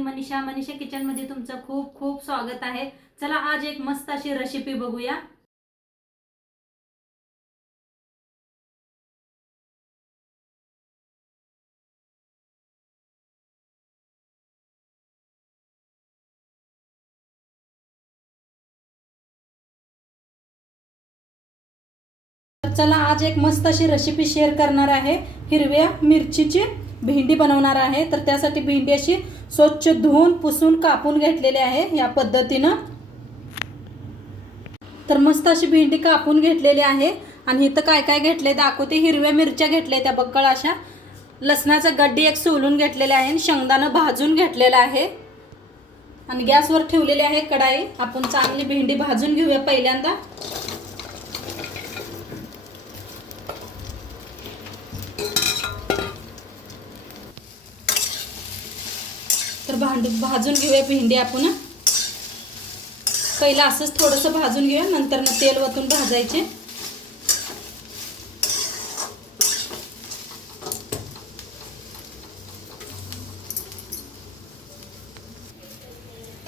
मी Manisha kitchen मध्ये तुमचं खूप खूप स्वागत आहे। चला आज एक मस्त अशी रेसिपी बघूया। चला आज एक मस्त अशी रेसिपी शेअर करणार आहे। हिरव्या मिरचीची भेंडी बनवणार आहे। तर त्यासाठी भेंडी अशी स्वच्छ धुवून पुसून कापून घेतलेली आहे या पद्धतीने। तर मस्त अशी भेंडी कापून घेतलेली आहे आणि इथं काय काय घेतले दाखवते। हिरव्या मिरच्या घेतल्या त्या बक्कळ अशा, लसणाचा गड्डी एक सोलून घेतलेले आहे, शेंगदाणा भाजून घेतलेला आहे आणि गॅसवर ठेवलेली आहे कढाई। आपण चांगली भेंडी भाजून घेऊया पहिल्यांदा। तर भाजून घेऊया भेंडी आपण। पहिला असंच थोडंसं भाजून घेऊया, नंतर तेल वतून भाजायचे।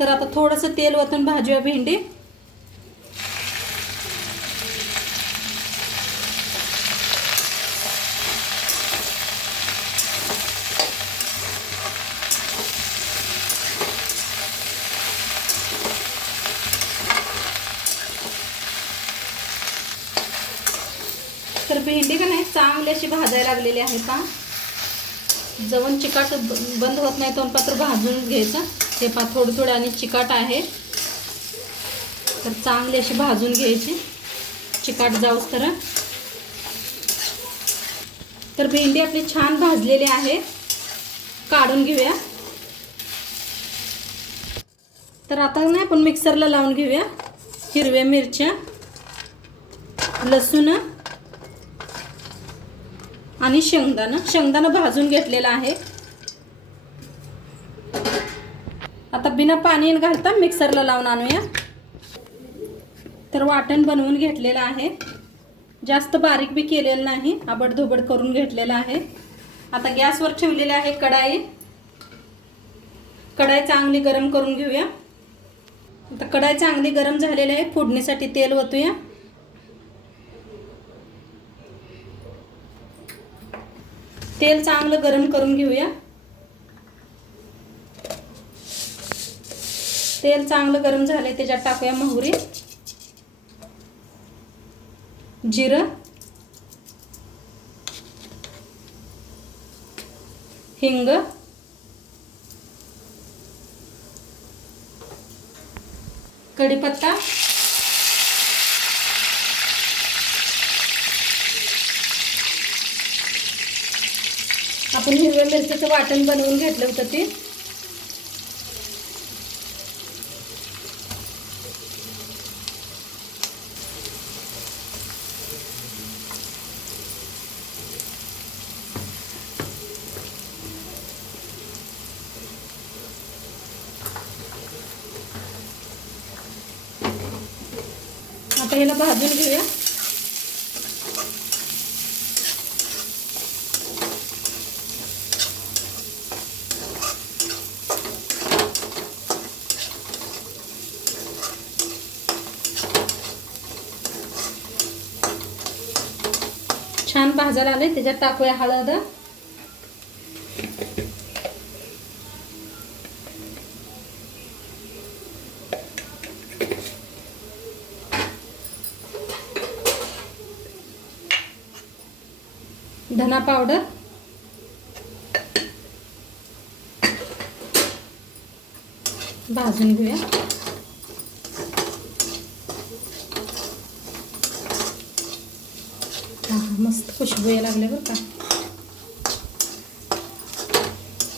तर आता थोडंसं तेल वतून भाजूया भेंडी। तर भेंडी का नाही चांगली अशी भाजायला लागलेली आहे पहा। जवण चिकाट बंद होत नाही तोंडपात्र भाजून घ्यायचं। हे पहा थोडं थोडं आणि चिकाट आहे, तर चांगली अशी भाजून घ्यायची चिकाट जाऊस तर। तर भेंडी आपली छान भाजलेली आहे, काढून घेऊया। तर आता ना आपण मिक्सरला लावून घेऊया। हिरव्या मिरच्या, लसूण आणि शेंगदाणा भाजून घेतलेला आहे। आता बिना पाणी घालता मिक्सरला लावून आणूया। तर वाटण बनवून घेतलेलं आहे, जास्त बारीक बी केलेलं नाही, आबडधोबड करून घेतलेलं आहे। आता गॅसवर ठेवलेली आहे कढाई। कढाई चांगली गरम करून घेऊया। आता कढाई चांगली गरम झालेली आहे, फोडणीसाठी तेल ओतूया। तेल चांगलं गरम करून घेऊया। तेल चांगलं गरम झाले, त्याच्यात टाकूया मोहरी, जिरं, हिंग, कढीपत्ता, आपण हिरव्या मिरचीचं वाटण बनवून घेतलं होतं ते। आता ह्याला भाजून घेऊया। छान भाजायला आले, त्याच्यात टाकूया हळद, धना पावडर, भाजून घेऊया। मस्त खुशबू यायला लागले बरं का।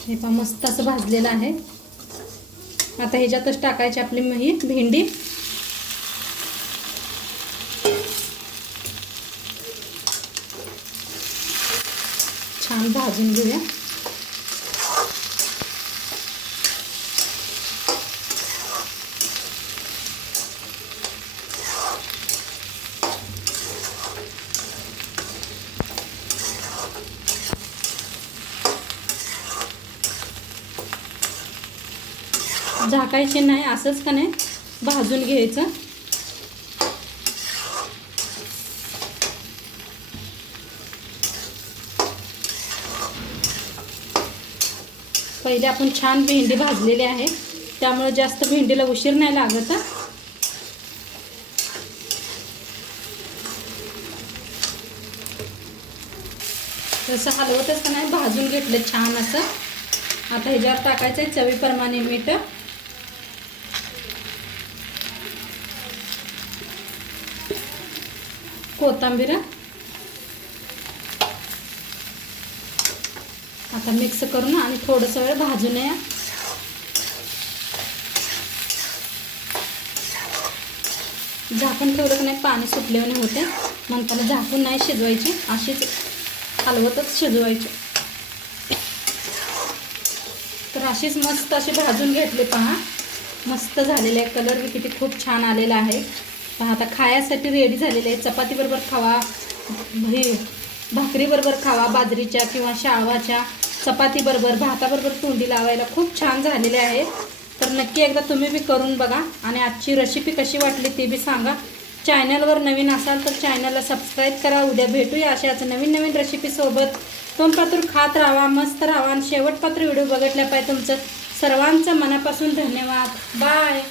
हे पहा मस्त असं भाजलेलं आहे। आता ह्याच्यातच टाकायची आपली ही भेंडी। छान भाजून घेऊया। झाकायचे नाही, असंच का नाही भाजून घ्यायचं. पहिले आपण छान भेंडी भाजलेली आहे, त्यामुळे जास्त भेंडीला उशीर नाही लागत. तसं हलवतच का नाही भाजून घेतलं छान असं. आता ह्याच्यावर टाकायचं आहे चवीप्रमाणे मीठ, कोथिंबीर. आता मिक्स करून आणि थोडंसं वेळ भाजून या. झाकण ठेवलं की नाही पाणी सुटल्याने होते, म्हणताना झाकून नाही शिजवायची, अशीच हलवतच शिजवायची. तर अशीच मस्त अशी भाजून घेतले पहा. मस्त झालेले आहे, कलर बी किती खूप छान आलेला आहे पहा. आता खाण्यासाठी रेडी झालेले आहे. चपातीबरोबर खावा, भाकरीबरोबर खावा, बाजरीच्या किंवा शाळवाच्या चपातीबरोबर, भाताबरोबर तोंडी लावायला खूप छान झालेले आहे. तर नक्की एकदा तुम्ही बी करून बघा आणि आजची रेसिपी कशी वाटली ते बी सांगा. चॅनलवर नवीन असाल तर चॅनलला सबस्क्राईब करा. उद्या भेटूया अशाच नवीन नवीन रेसिपीसोबत. तोंडपात्र खात राहा, मस्त राहा आणि शेवटपात्र व्हिडिओ बघितल्या पाहिजे. तुमचं सर्वांचं मनापासून धन्यवाद. बाय.